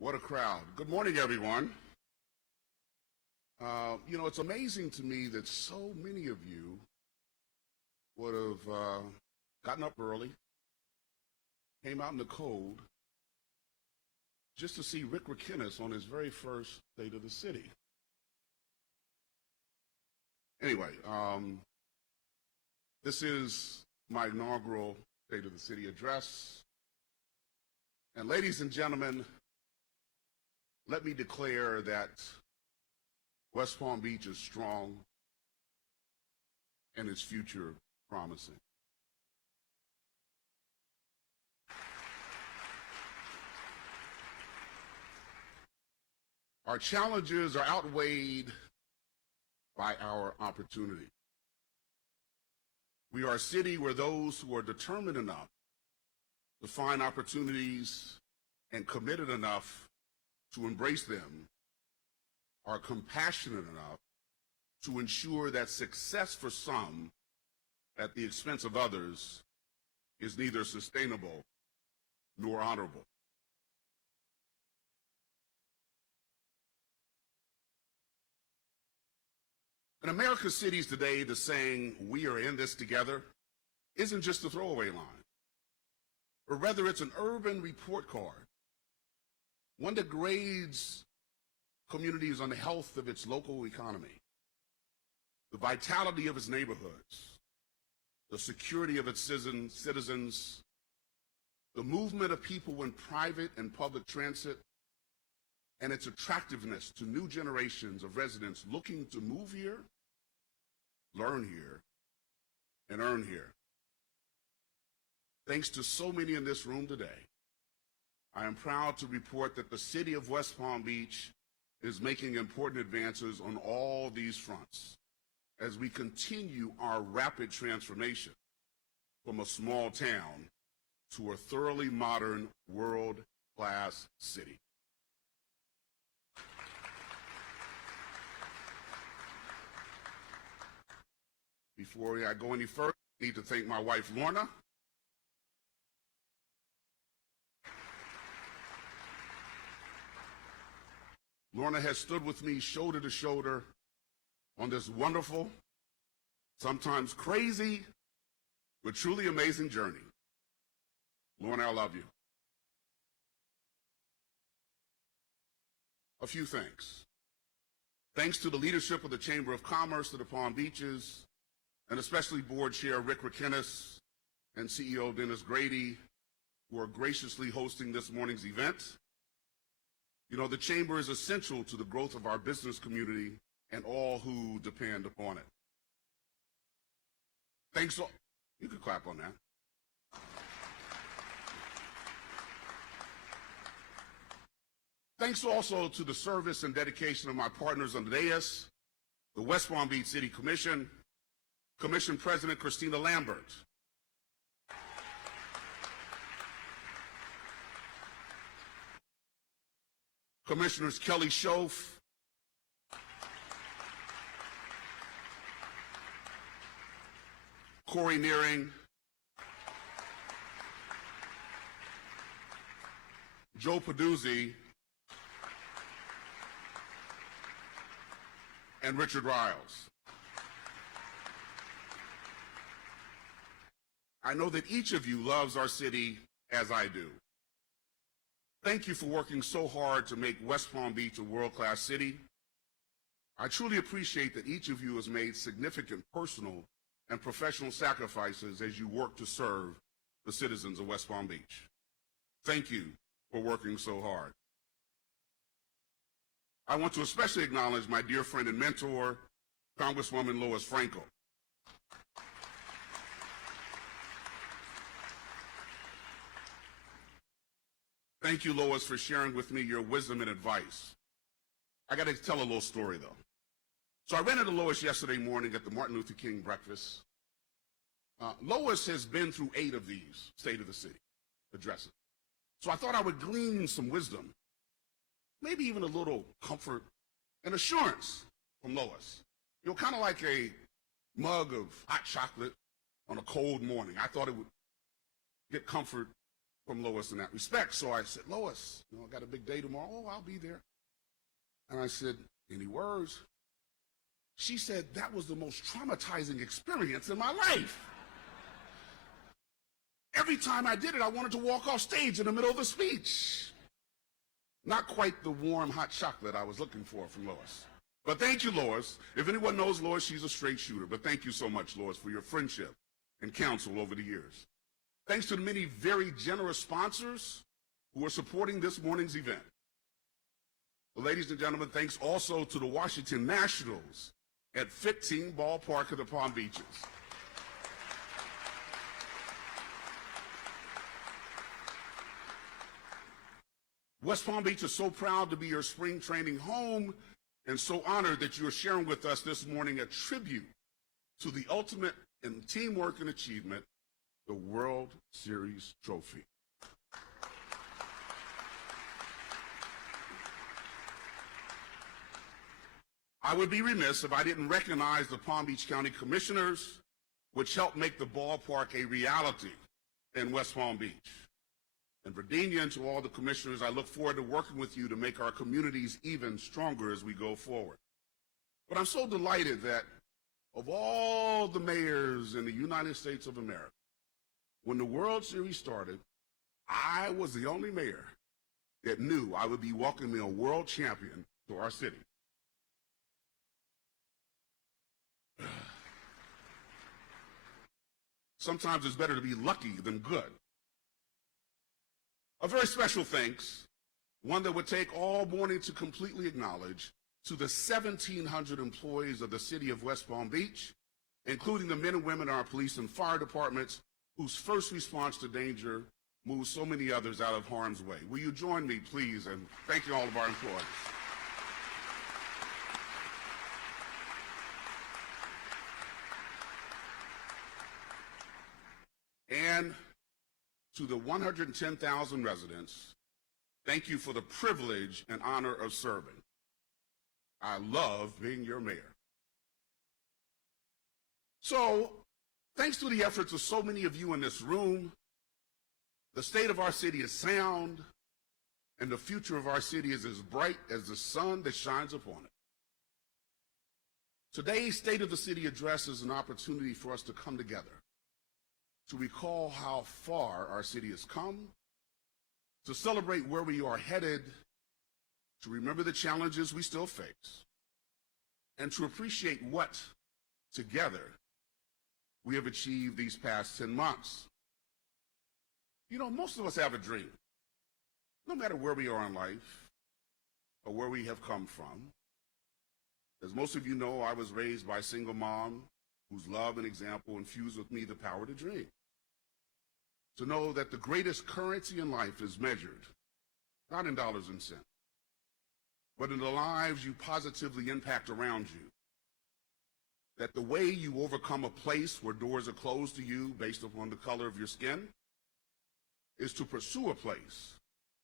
What a crowd. Good morning, everyone. It's amazing to me that so many of you would have gotten up early, came out in the cold, just to see Rick McKinnis on his very first State of the City. Anyway, this is my inaugural State of the City address. And ladies and gentlemen, let me declare that West Palm Beach is strong and its future promising. Our challenges are outweighed by our opportunity. We are a city where those who are determined enough to find opportunities and committed enough to embrace them are compassionate enough to ensure that success for some at the expense of others is neither sustainable nor honorable. In America's cities today, the saying, "We are in this together," isn't just a throwaway line, or rather it's an urban report card, one that grades communities on the health of its local economy, the vitality of its neighborhoods, the security of its citizens, the movement of people in private and public transit, and its attractiveness to new generations of residents looking to move here, learn here, and earn here. Thanks to so many in this room today, I am proud to report that the city of West Palm Beach is making important advances on all these fronts as we continue our rapid transformation from a small town to a thoroughly modern, world-class city. Before I go any further, I need to thank my wife, Lorna. Lorna has stood with me shoulder to shoulder on this wonderful, sometimes crazy, but truly amazing journey. Lorna, I love you. A few thanks. Thanks to the leadership of the Chamber of Commerce of the Palm Beaches, and especially Board Chair Rick McKinnis and CEO Dennis Grady, who are graciously hosting this morning's event. You know, the Chamber is essential to the growth of our business community and all who depend upon it. Thanks all. You can clap on that. Thanks also to the service and dedication of my partners on the dais, the West Palm Beach City Commission, Commission President Christina Lambert, Commissioners Kelly Schoaf, Corey Nearing, Joe Peduzzi, and Richard Riles. I know that each of you loves our city as I do. Thank you for working so hard to make West Palm Beach a world-class city. I truly appreciate that each of you has made significant personal and professional sacrifices as you work to serve the citizens of West Palm Beach. Thank you for working so hard. I want to especially acknowledge my dear friend and mentor, Congresswoman Lois Frankel. Thank you, Lois, for sharing with me your wisdom and advice. I got to tell a little story, though. So I ran into Lois yesterday morning at the Martin Luther King breakfast. Lois has been through 8 of these State of the City addresses. So I thought I would glean some wisdom, maybe even a little comfort and assurance from Lois. You know, kind of like a mug of hot chocolate on a cold morning. I thought it would get comfort from Lois in that respect. So I said, Lois, I got a big day tomorrow. Oh, I'll be there. And I said, any words? She said, that was the most traumatizing experience in my life. Every time I did it, I wanted to walk off stage in the middle of a speech. Not quite the warm, hot chocolate I was looking for from Lois. But thank you, Lois. If anyone knows Lois, she's a straight shooter. But thank you so much, Lois, for your friendship and counsel over the years. Thanks to the many very generous sponsors who are supporting this morning's event. Ladies and gentlemen, thanks also to the Washington Nationals at 15 Ballpark of the Palm Beaches. West Palm Beach is so proud to be your spring training home and so honored that you are sharing with us this morning a tribute to the ultimate in teamwork and achievement, the World Series trophy. I would be remiss if I didn't recognize the Palm Beach County Commissioners, which helped make the ballpark a reality in West Palm Beach. And Virginia, and to all the commissioners, I look forward to working with you to make our communities even stronger as we go forward. But I'm so delighted that of all the mayors in the United States of America, when the World Series started, I was the only mayor that knew I would be welcoming a world champion to our city. Sometimes it's better to be lucky than good. A very special thanks, one that would take all morning to completely acknowledge, to the 1,700 employees of the city of West Palm Beach, including the men and women in our police and fire departments whose first response to danger moves so many others out of harm's way. Will you join me, please, and thanking all of our employees. And to the 110,000 residents, thank you for the privilege and honor of serving. I love being your mayor. So, thanks to the efforts of so many of you in this room, the state of our city is sound, and the future of our city is as bright as the sun that shines upon it. Today's State of the City address is an opportunity for us to come together, to recall how far our city has come, to celebrate where we are headed, to remember the challenges we still face, and to appreciate what, together, we have achieved these past 10 months. Most of us have a dream, no matter where we are in life or where we have come from. As most of you know, I was raised by a single mom whose love and example infused with me the power to dream. To know that the greatest currency in life is measured, not in dollars and cents, but in the lives you positively impact around you. That the way you overcome a place where doors are closed to you based upon the color of your skin is to pursue a place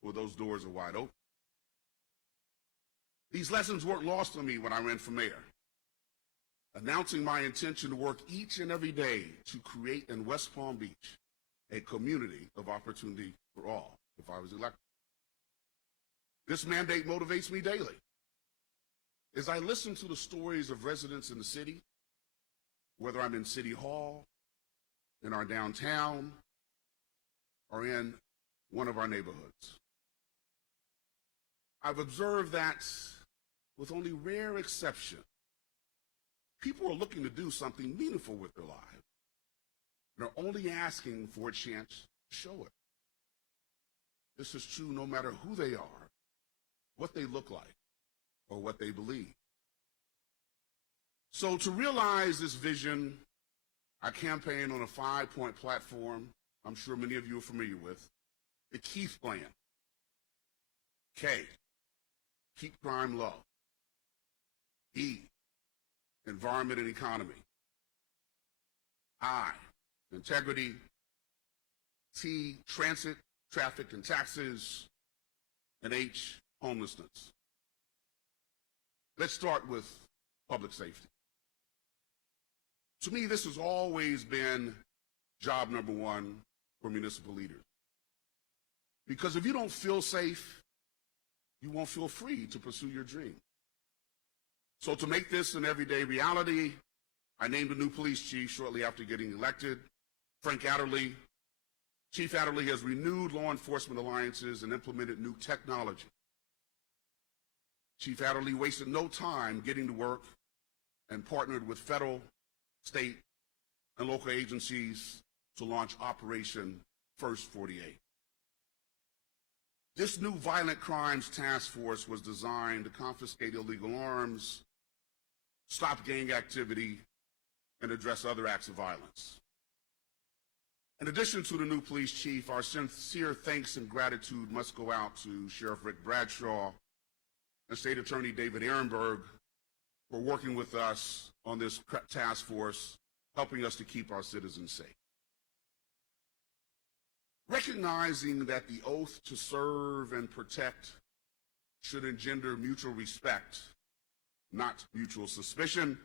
where those doors are wide open. These lessons weren't lost on me when I ran for mayor, announcing my intention to work each and every day to create in West Palm Beach a community of opportunity for all if I was elected. This mandate motivates me daily. As I listen to the stories of residents in the city, whether I'm in City Hall, in our downtown, or in one of our neighborhoods, I've observed that, with only rare exception, people are looking to do something meaningful with their lives. They're only asking for a chance to show it. This is true no matter who they are, what they look like, or what they believe. So to realize this vision, I campaigned on a 5-point platform I'm sure many of you are familiar with, the Keith Plan. K, keep crime low. E, environment and economy. I, integrity. T, transit, traffic, and taxes. And H, homelessness. Let's start with public safety. To me, this has always been job number one for municipal leaders. Because if you don't feel safe, you won't feel free to pursue your dream. So to make this an everyday reality, I named a new police chief shortly after getting elected, Frank Adderley. Chief Adderley has renewed law enforcement alliances and implemented new technology. Chief Adderley wasted no time getting to work and partnered with federal, state, and local agencies to launch Operation First 48. This new violent crimes task force was designed to confiscate illegal arms, stop gang activity, and address other acts of violence. In addition to the new police chief, our sincere thanks and gratitude must go out to Sheriff Rick Bradshaw and State Attorney David Ehrenberg for working with us on this task force, helping us to keep our citizens safe. Recognizing that the oath to serve and protect should engender mutual respect, not mutual suspicion,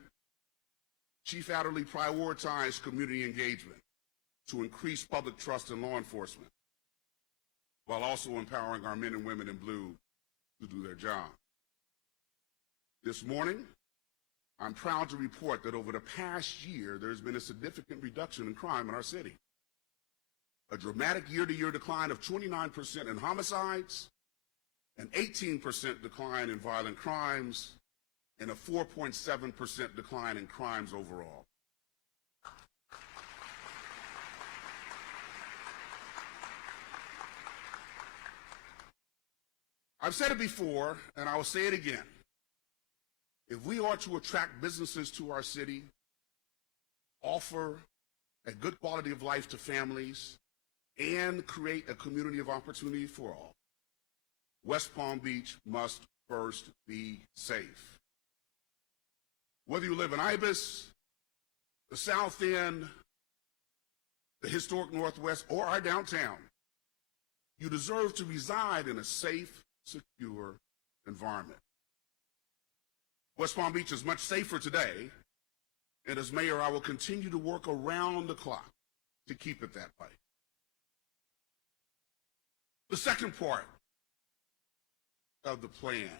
Chief Adderley prioritized community engagement to increase public trust in law enforcement, while also empowering our men and women in blue to do their job. This morning, I'm proud to report that over the past year, there's been a significant reduction in crime in our city. A dramatic year-to-year decline of 29% in homicides, an 18% decline in violent crimes, and a 4.7% decline in crimes overall. I've said it before, and I will say it again. If we are to attract businesses to our city, offer a good quality of life to families, and create a community of opportunity for all, West Palm Beach must first be safe. Whether you live in Ibis, the South End, the historic Northwest, or our downtown, you deserve to reside in a safe, secure environment. West Palm Beach is much safer today, and as mayor, I will continue to work around the clock to keep it that way. The second part of the plan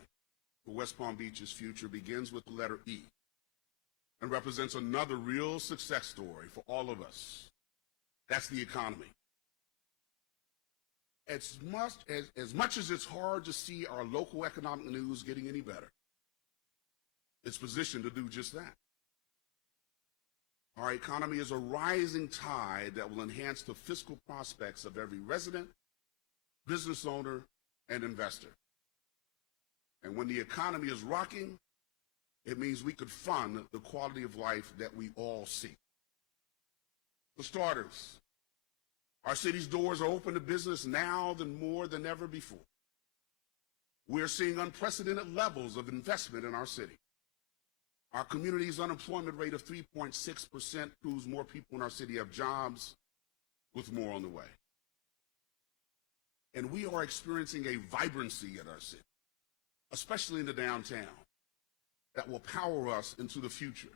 for West Palm Beach's future begins with the letter E and represents another real success story for all of us. That's the economy. As much as it's hard to see our local economic news getting any better, it's positioned to do just that. Our economy is a rising tide that will enhance the fiscal prospects of every resident, business owner, and investor. And when the economy is rocking, it means we could fund the quality of life that we all seek. For starters, our city's doors are open to business now more than ever before. We're seeing unprecedented levels of investment in our city. Our community's unemployment rate of 3.6% proves more people in our city have jobs, with more on the way. And we are experiencing a vibrancy in our city, especially in the downtown, that will power us into the future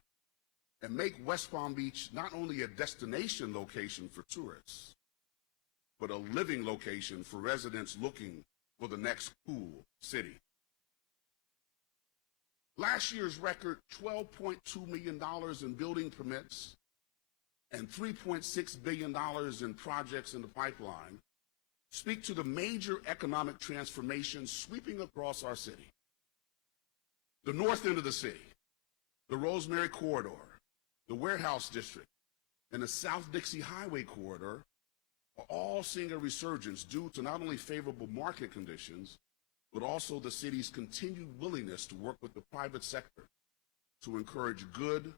and make West Palm Beach not only a destination location for tourists, but a living location for residents looking for the next cool city. Last year's record $12.2 million in building permits and $3.6 billion in projects in the pipeline speak to the major economic transformations sweeping across our city. The north end of the city, the Rosemary Corridor, the Warehouse District, and the South Dixie Highway Corridor are all seeing a resurgence due to not only favorable market conditions, but also the city's continued willingness to work with the private sector to encourage good,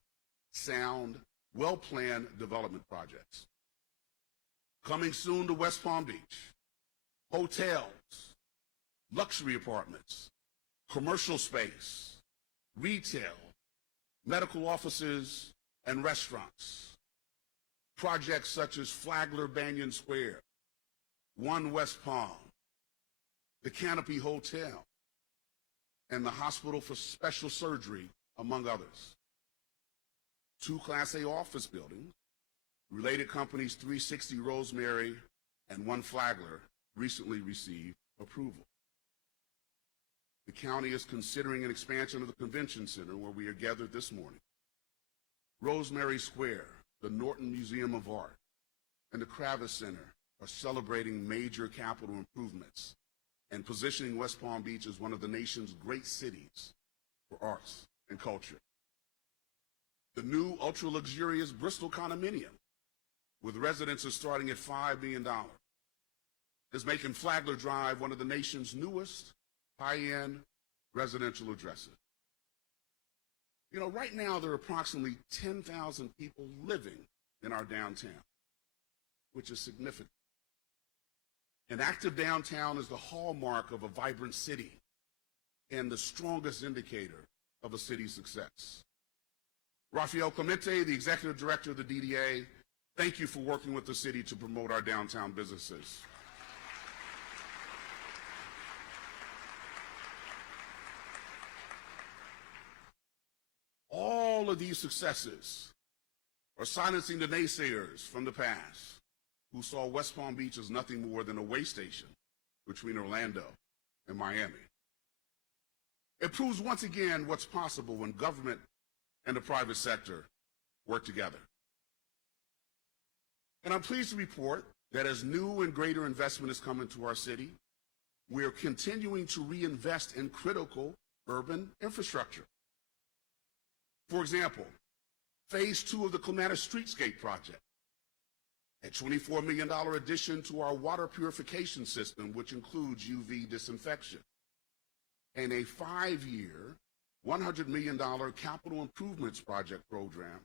sound, well-planned development projects. Coming soon to West Palm Beach, hotels, luxury apartments, commercial space, retail, medical offices, and restaurants. Projects such as Flagler Banyan Square, One West Palm, the Canopy Hotel, and the Hospital for Special Surgery, among others. 2 Class A office buildings, related companies 360 Rosemary and 1 Flagler, recently received approval. The county is considering an expansion of the convention center where we are gathered this morning. Rosemary Square, the Norton Museum of Art, and the Kravis Center are celebrating major capital improvements and positioning West Palm Beach as one of the nation's great cities for arts and culture. The new ultra-luxurious Bristol condominium, with residences starting at $5 million, is making Flagler Drive one of the nation's newest high-end residential addresses. You know, right now there are approximately 10,000 people living in our downtown, which is significant. An active downtown is the hallmark of a vibrant city and the strongest indicator of a city's success. Rafael Clemente, the executive director of the DDA, thank you for working with the city to promote our downtown businesses. All of these successes are silencing the naysayers from the past who saw West Palm Beach as nothing more than a way station between Orlando and Miami. It proves once again what's possible when government and the private sector work together. And I'm pleased to report that as new and greater investment is coming to our city, we are continuing to reinvest in critical urban infrastructure. For example, phase 2 of the Clematis Streetscape project, a $24 million addition to our water purification system, which includes UV disinfection, and a 5-year, $100 million capital improvements project program,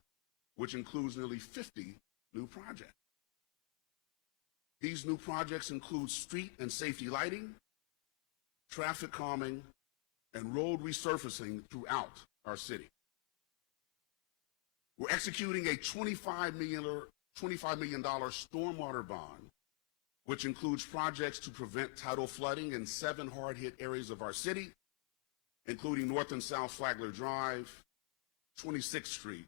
which includes nearly 50 new projects. These new projects include street and safety lighting, traffic calming, and road resurfacing throughout our city. We're executing a $25 million stormwater bond, which includes projects to prevent tidal flooding in 7 hard-hit areas of our city, including North and South Flagler Drive, 26th Street,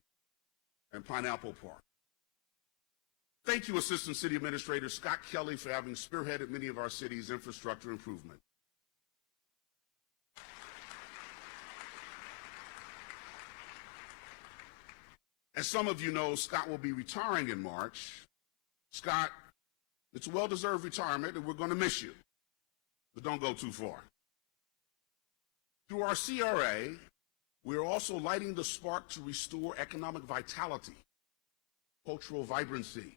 and Pineapple Park. Thank you, Assistant City Administrator Scott Kelly, for having spearheaded many of our city's infrastructure improvement. As some of you know, Scott will be retiring in March. Scott, it's a well-deserved retirement, and we're going to miss you, but don't go too far. Through our CRA, we're also lighting the spark to restore economic vitality, cultural vibrancy,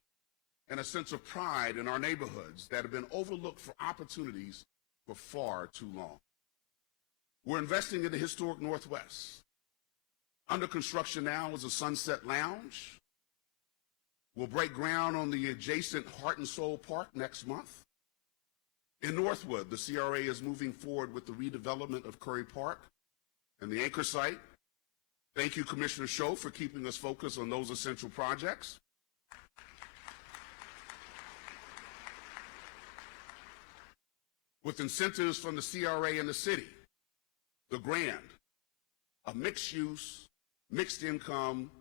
and a sense of pride in our neighborhoods that have been overlooked for opportunities for far too long. We're investing in the historic Northwest. Under construction now is a Sunset Lounge. We'll break ground on the adjacent Heart and Soul Park next month. In Northwood, the CRA is moving forward with the redevelopment of Curry Park and the anchor site. Thank you, Commissioner Scho, for keeping us focused on those essential projects. With incentives from the CRA and the city, the Grand, a mixed-use, mixed-income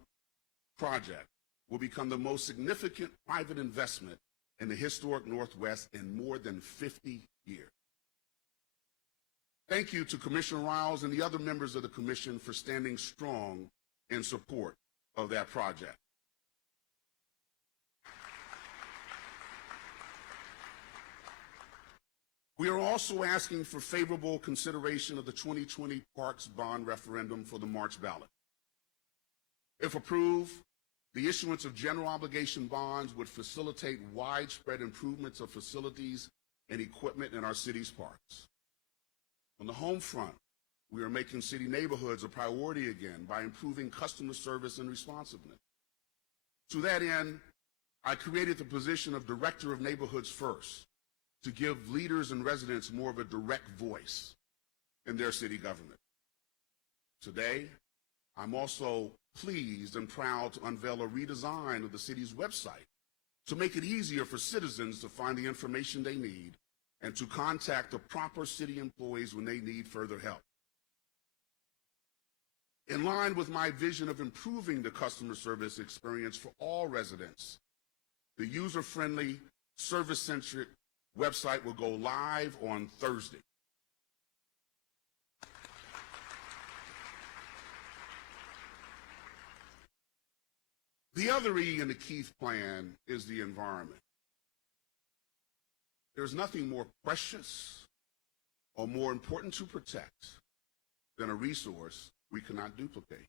project, will become the most significant private investment in the historic Northwest in more than 50 years. Thank you to Commissioner Riles and the other members of the Commission for standing strong in support of that project. We are also asking for favorable consideration of the 2020 Parks Bond referendum for the March ballot. If approved, the issuance of general obligation bonds would facilitate widespread improvements of facilities and equipment in our city's parks. On the home front, we are making city neighborhoods a priority again by improving customer service and responsiveness. To that end, I created the position of Director of Neighborhoods First to give leaders and residents more of a direct voice in their city government. Today, I'm also pleased and proud to unveil a redesign of the city's website to make it easier for citizens to find the information they need and to contact the proper city employees when they need further help. In line with my vision of improving the customer service experience for all residents, the user-friendly, service-centric Website will go live on Thursday. The other E in the Keith plan is the environment. There's nothing more precious or more important to protect than a resource we cannot duplicate.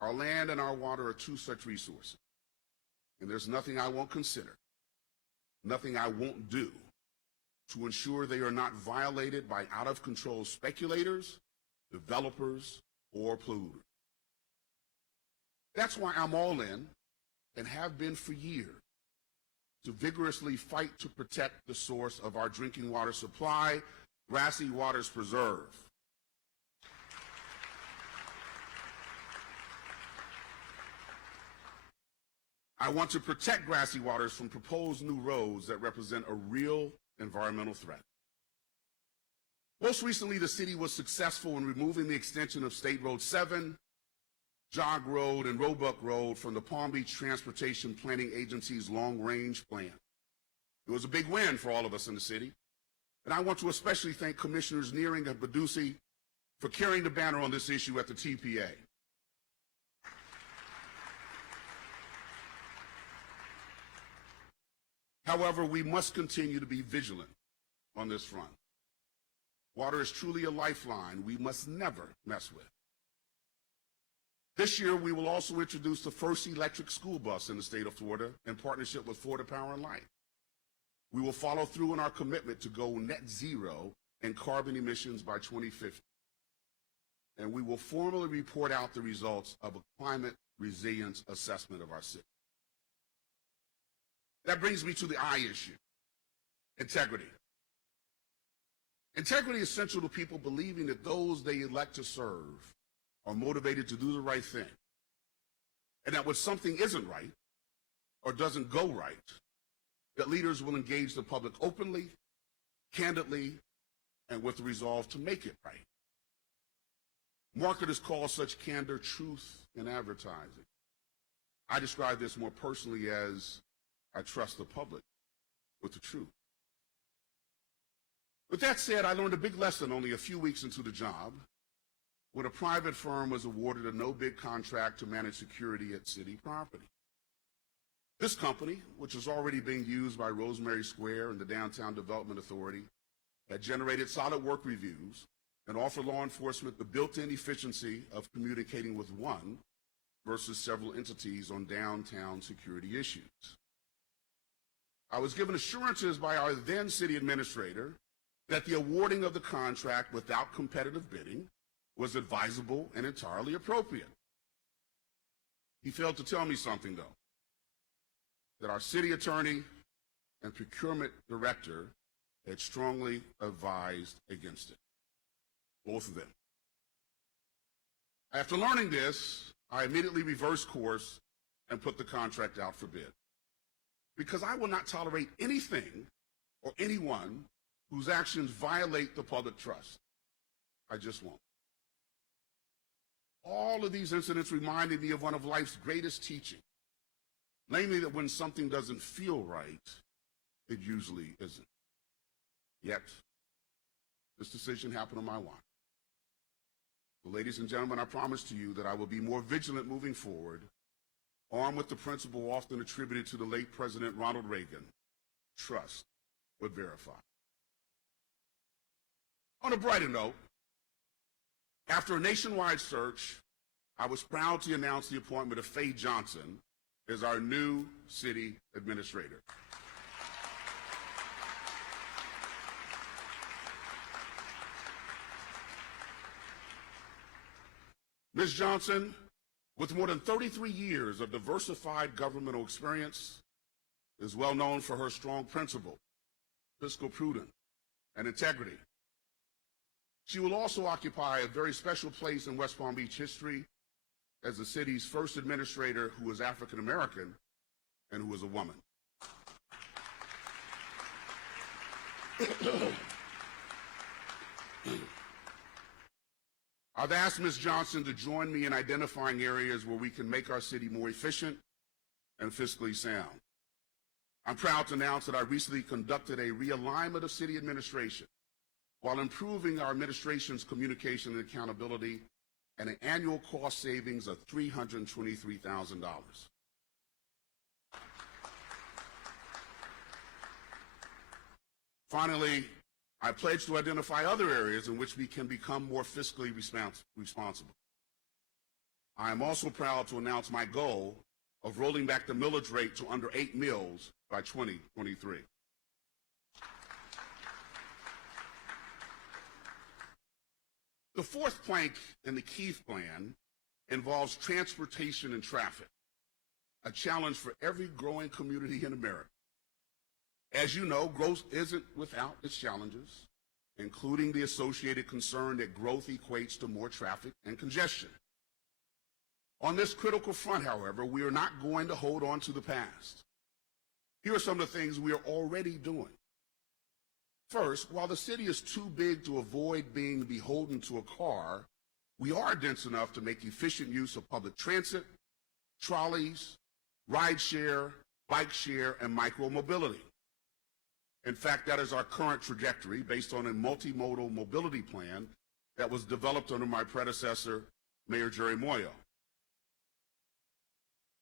Our land and our water are two such resources. And there's nothing I won't consider, nothing I won't do to ensure they are not violated by out-of-control speculators, developers, or polluters. That's why I'm all in, and have been for years, to vigorously fight to protect the source of our drinking water supply, Grassy Waters Preserve. I want to protect Grassy Waters from proposed new roads that represent a real environmental threat. Most recently, the city was successful in removing the extension of State Road 7, Jog Road, and Roebuck Road from the Palm Beach Transportation Planning Agency's long-range plan. It was a big win for all of us in the city, and I want to especially thank Commissioners Neering and Badusi for carrying the banner on this issue at the TPA. However, we must continue to be vigilant on this front. Water is truly a lifeline we must never mess with. This year, we will also introduce the first electric school bus in the state of Florida in partnership with Florida Power and Light. We will follow through on our commitment to go net zero in carbon emissions by 2050. And we will formally report out the results of a climate resilience assessment of our city. That brings me to the I issue, integrity. Integrity is central to people believing that those they elect to serve are motivated to do the right thing, and that when something isn't right or doesn't go right, that leaders will engage the public openly, candidly, and with the resolve to make it right. Marketers call such candor truth in advertising. I describe this more personally as I trust the public with the truth. With that said, I learned a big lesson only a few weeks into the job when a private firm was awarded a no-bid contract to manage security at city property. This company, which is already being used by Rosemary Square and the Downtown Development Authority, had generated solid work reviews and offered law enforcement the built-in efficiency of communicating with one versus several entities on downtown security issues. I was given assurances by our then city administrator that the awarding of the contract without competitive bidding was advisable and entirely appropriate. He failed to tell me something, though, that our city attorney and procurement director had strongly advised against it, both of them. After learning this, I immediately reversed course and put the contract out for bid, because I will not tolerate anything or anyone whose actions violate the public trust. I just won't. All of these incidents reminded me of one of life's greatest teachings, namely that when something doesn't feel right, it usually isn't. Yet, this decision happened on my watch. Well, ladies and gentlemen, I promise to you that I will be more vigilant moving forward, armed with the principle often attributed to the late President Ronald Reagan: trust but verify. On a brighter note, after a nationwide search, I was proud to announce the appointment of Faye Johnson as our new city administrator. Ms. Johnson, with more than 33 years of diversified governmental experience, is well known for her strong principle, fiscal prudence, and integrity. She will also occupy a very special place in West Palm Beach history as the city's first administrator who is African American and who is a woman. I've asked Ms. Johnson to join me in identifying areas where we can make our city more efficient and fiscally sound. I'm proud to announce that I recently conducted a realignment of city administration while improving our administration's communication and accountability and an annual cost savings of $323,000. Finally, I pledge to identify other areas in which we can become more fiscally responsible. I am also proud to announce my goal of rolling back the millage rate to under 8 mills by 2023. The fourth plank in the Keith plan involves transportation and traffic, a challenge for every growing community in America. As you know, growth isn't without its challenges, including the associated concern that growth equates to more traffic and congestion. On this critical front, however, we are not going to hold on to the past. Here are some of the things we are already doing. First, while the city is too big to avoid being beholden to a car, we are dense enough to make efficient use of public transit, trolleys, rideshare, bike share, and micro-mobility. In fact, that is our current trajectory based on a multimodal mobility plan that was developed under my predecessor, Mayor Jerry Moyo.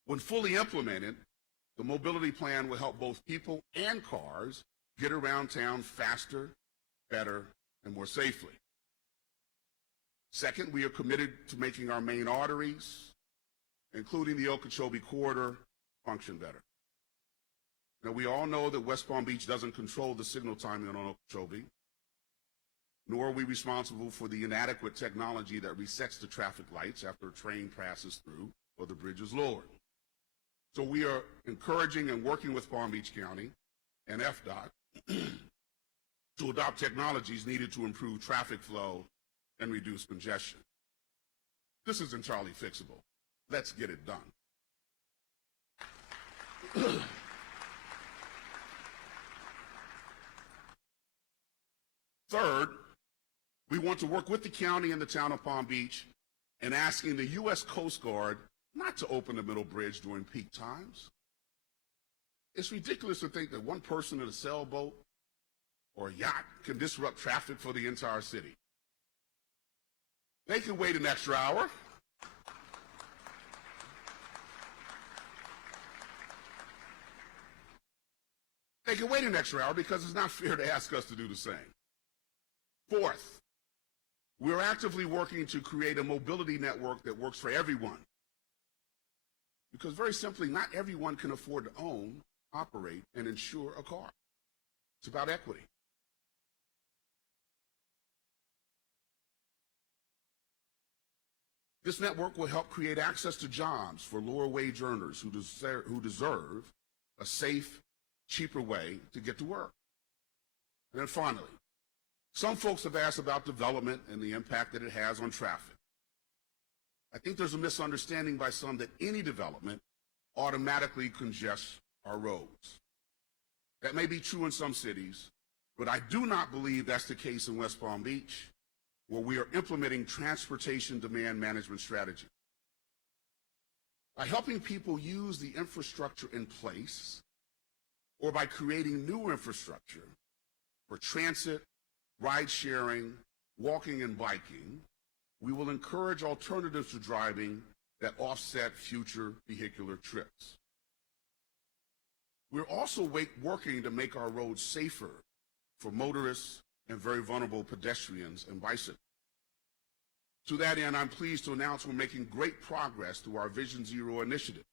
When fully implemented, the mobility plan will help both people and cars get around town faster, better, and more safely. Second, we are committed to making our main arteries, including the Okeechobee corridor, function better. Now, we all know that West Palm Beach doesn't control the signal timing on Okeechobee, nor are we responsible for the inadequate technology that resets the traffic lights after a train passes through or the bridge is lowered. So we are encouraging and working with Palm Beach County and FDOT to adopt technologies needed to improve traffic flow and reduce congestion. This is entirely fixable. Let's get it done. Third, we want to work with the county and the town of Palm Beach in asking the U.S. Coast Guard not to open the middle bridge during peak times. It's ridiculous to think that one person in a sailboat or a yacht can disrupt traffic for the entire city. They can wait an extra hour. They can wait an extra hour because it's not fair to ask us to do the same. Fourth, we're actively working to create a mobility network that works for everyone. Because very simply, not everyone can afford to own, operate, and insure a car. It's about equity. This network will help create access to jobs for lower wage earners who deserve a safe, cheaper way to get to work. And then finally, some folks have asked about development and the impact that it has on traffic. I think there's a misunderstanding by some that any development automatically congests our roads. That may be true in some cities, but I do not believe that's the case in West Palm Beach, where we are implementing transportation demand management strategy. By helping people use the infrastructure in place, or by creating new infrastructure for transit, ride sharing, walking, and biking, we will encourage alternatives to driving that offset future vehicular trips. We're also working to make our roads safer for motorists and very vulnerable pedestrians and bicyclists. To that end, I'm pleased to announce we're making great progress through our Vision Zero initiative,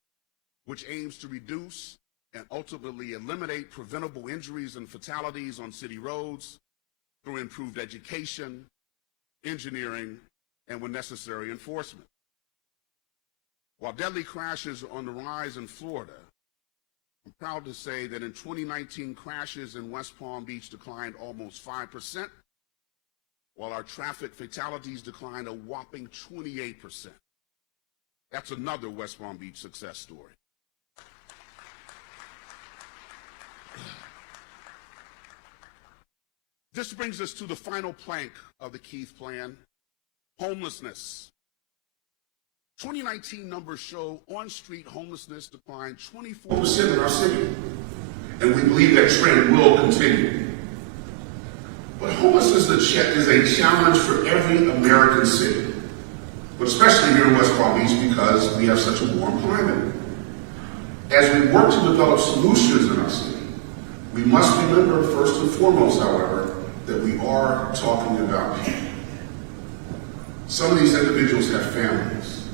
which aims to reduce and ultimately eliminate preventable injuries and fatalities on city roads through improved education, engineering, and when necessary, enforcement. While deadly crashes are on the rise in Florida, I'm proud to say that in 2019, crashes in West Palm Beach declined almost 5%, while our traffic fatalities declined a whopping 28%. That's another West Palm Beach success story. This brings us to the final plank of the Keith plan, homelessness. 2019 numbers show on-street homelessness declined 24% in our city. and we believe that trend will continue. But homelessness is a challenge for every American city, but especially here in West Palm Beach because we have such a warm climate. As we work to develop solutions in our city, we must remember first and foremost, however, that we are talking about people. Some of these individuals have families.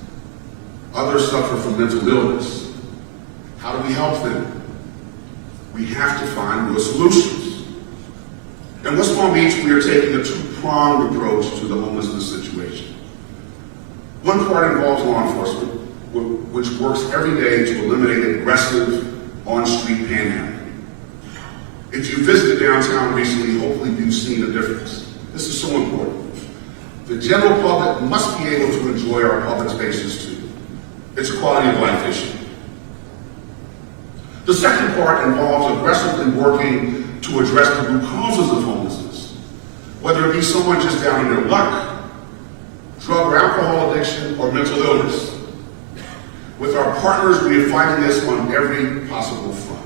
Others suffer from mental illness. How do we help them? We have to find real solutions. In West Palm Beach, we are taking a two-pronged approach to the homelessness situation. One part involves law enforcement, which works every day to eliminate aggressive on-street panhandling. If you visited downtown recently, hopefully you've seen a difference. This is so important. The general public must be able to enjoy our public spaces too. It's a quality of life issue. The second part involves aggressively working to address the root causes of homelessness, whether it be someone just down in their luck, drug or alcohol addiction, or mental illness. With our partners, we are fighting this on every possible front.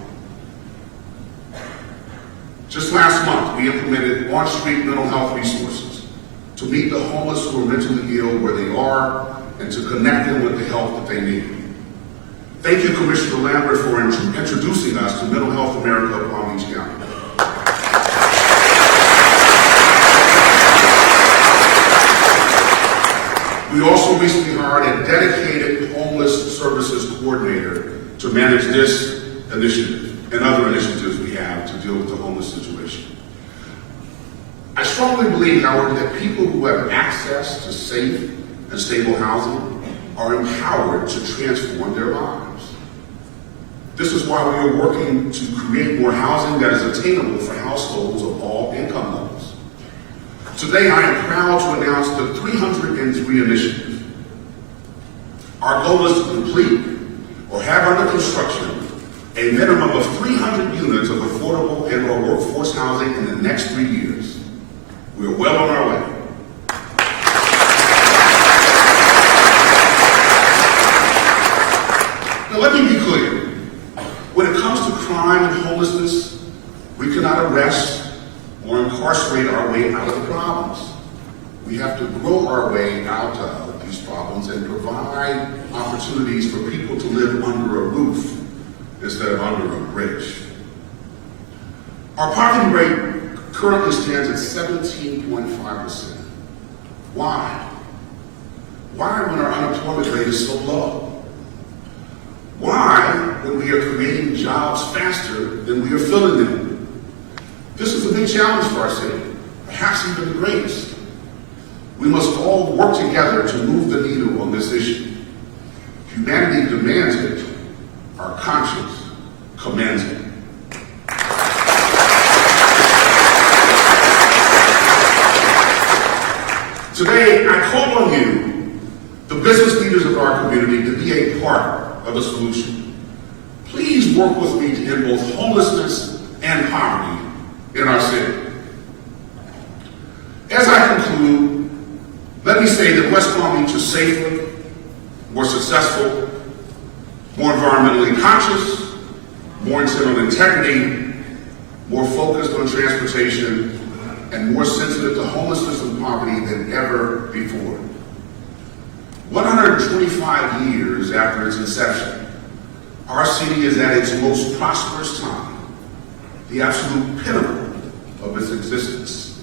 Just last month, we implemented on-street mental health resources to meet the homeless who are mentally ill where they are and to connect them with the help that they need. Thank you, Commissioner Lambert, for introducing us to Mental Health America of Palm Beach County. We also recently hired a dedicated homeless services coordinator to manage this initiative and other initiatives we have to deal with the homeless situation. I strongly believe, however, that people who have access to safe and stable housing are empowered to transform their lives. This is why we are working to create more housing that is attainable for households of all income levels. Today, I am proud to announce the 303 initiative. Our goal is to complete or have under construction a minimum of 300 units of affordable and/or workforce housing in the next 3 years. We are well on our way. Now, let me be clear. When it comes to crime and homelessness, we cannot arrest or incarcerate our way out of the problems. We have to grow our way out of these problems and provide opportunities for people to live under a roof instead of under a bridge. Our poverty rate currently stands at 17.5%. Why? Why when our unemployment rate is so low? Why when we are creating jobs faster than we are filling them? This is a big challenge for our city, perhaps even the greatest. We must all work together to move the needle on this issue. Humanity demands it. Our conscience commands it. Today, I call on you, the business leaders of our community, to be a part of the solution. Please work with me to end both homelessness and poverty in our city. As I conclude, let me say that West Palm Beach is safer, more successful, more environmentally conscious, more intent on integrity, more focused on transportation, and more sensitive to homelessness and poverty than ever before. 125 years after its inception, our city is at its most prosperous time, the absolute pinnacle of its existence.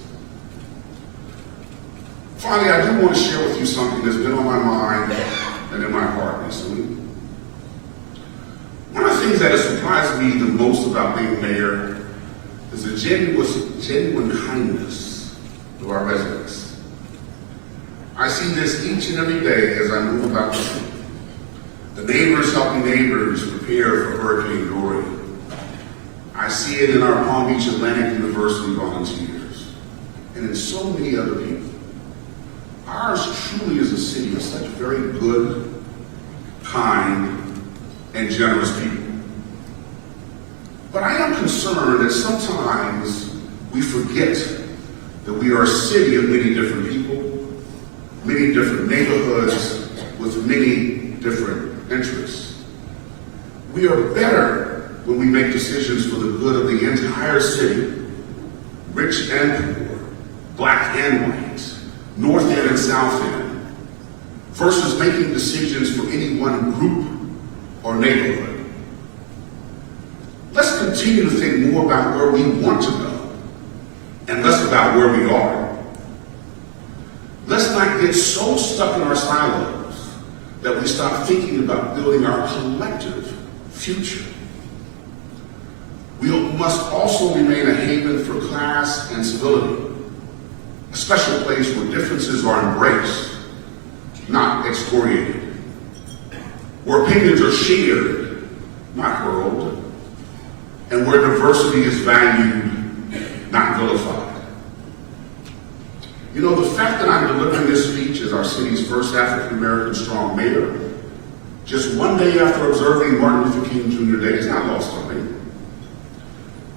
Finally, I do want to share with you something that's been on my mind and in my heart recently. One of the things that has surprised me the most about being mayor is the genuine kindness of our residents. I see this each and every day as I move about the city. The neighbors helping neighbors prepare for Hurricane Dorian. I see it in our Palm Beach Atlantic University volunteers and in so many other people. Ours truly is a city of such very good, kind, and generous people. But I am concerned that sometimes we forget that we are a city of many different people, many different neighborhoods, with many different interests. We are better when we make decisions for the good entire city, rich and poor, black and white, north end and south end, versus making decisions for any one group or neighborhood. Let's continue to think more about where we want to go and less about where we are. Let's not get so stuck in our silos that we stop thinking about building our collective future. We must also remain a haven for class and civility, a special place where differences are embraced, not excoriated, where opinions are shared, not hurled, and where diversity is valued, not vilified. You know, the fact that I'm delivering this speech as our city's first African-American strong mayor, just one day after observing Martin Luther King Jr. Day, is not lost on me.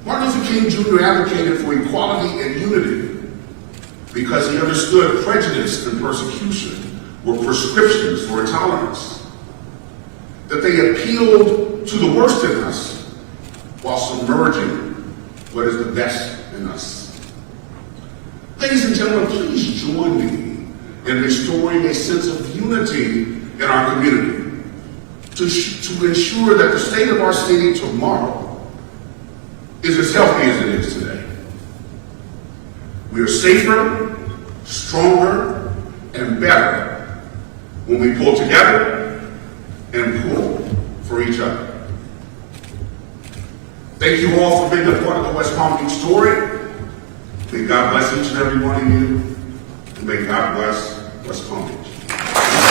Martin Luther King Jr. advocated for equality and unity because he understood prejudice and persecution were prescriptions for intolerance, that they appealed to the worst in us while submerging what is the best in us. Ladies and gentlemen, please join me in restoring a sense of unity in our community to ensure that the state of our city tomorrow is as healthy as it is today. We are safer, stronger, and better when we pull together and pull for each other. Thank you all for being a part of the West Palm Beach story. May God bless each and every one of you, and may God bless West Palm Beach.